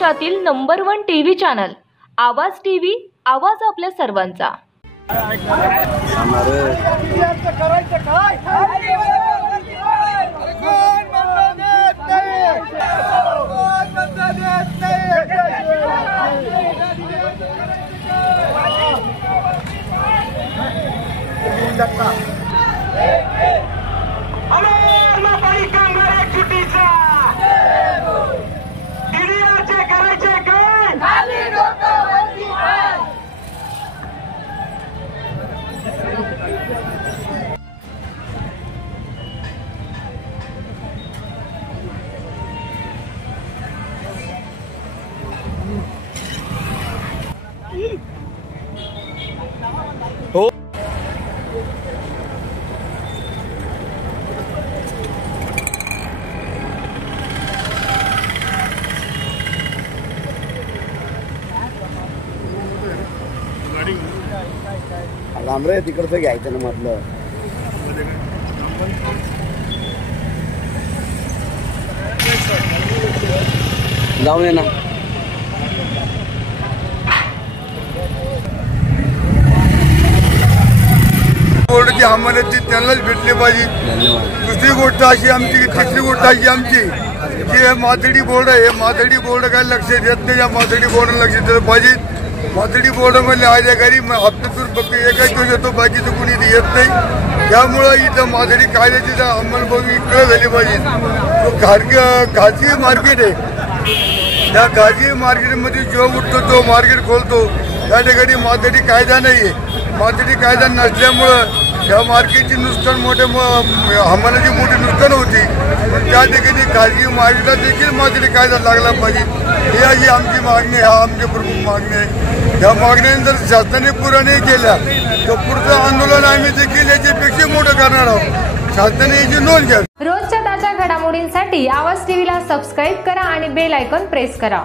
महाराष्ट्रातील number 1 TV channel आवाज TV, आवाज आपल्या सर्वांचा। हो लांबरे तिकडचं घ्यायचं ना म्हटलं जाऊया ना। बोर्डची आम्हाला ती त्यांनाच भेटले पाहिजे। दुसरी गोष्ट अशी आमची, तिसरी गोष्ट अशी आमची की माथडी बोर्ड आहे, माथडी बोर्ड काय लक्ष देत नाही। या माथडी बोर्ड लक्ष दिलं पाहिजे। माथडी बोर्ड मधले अधिकारी हप्त्यातून फक्त एकच दिवस येतो, बाकीचं कुणी येत नाही। त्यामुळं इथं माथडी कायद्याची अंमलबजावणी इकडे झाली पाहिजे। खाजगी मार्केट आहे, त्या खाजगी मार्केटमध्ये जो उठतो तो मार्केट खोलतो, त्या ठिकाणी माथडी कायदा नाहीये। माथडी कायदा नसल्यामुळं त्या मार्केटची नुकसान हमालाची मोठी नुकसान होती। पण त्या ठिकाणी खाजगी मार्केटला देखील माथडी कायदा लागला पाहिजे, ही अशी आमची मागणी आहे। हा आमची प्रमुख मागणी आहे। या मागण्या जर शासनाने पुरा नाही केल्या तर पुढचं आंदोलन आम्ही देखील याच्यापेक्षा मोठं करणार आहोत। शासनाने याची नोंद घ्यावी। रोजच्या ताज्या घडामोडींसाठी आवाज टीव्हीला सबस्क्राईब करा आणि बेल आयकॉन प्रेस करा।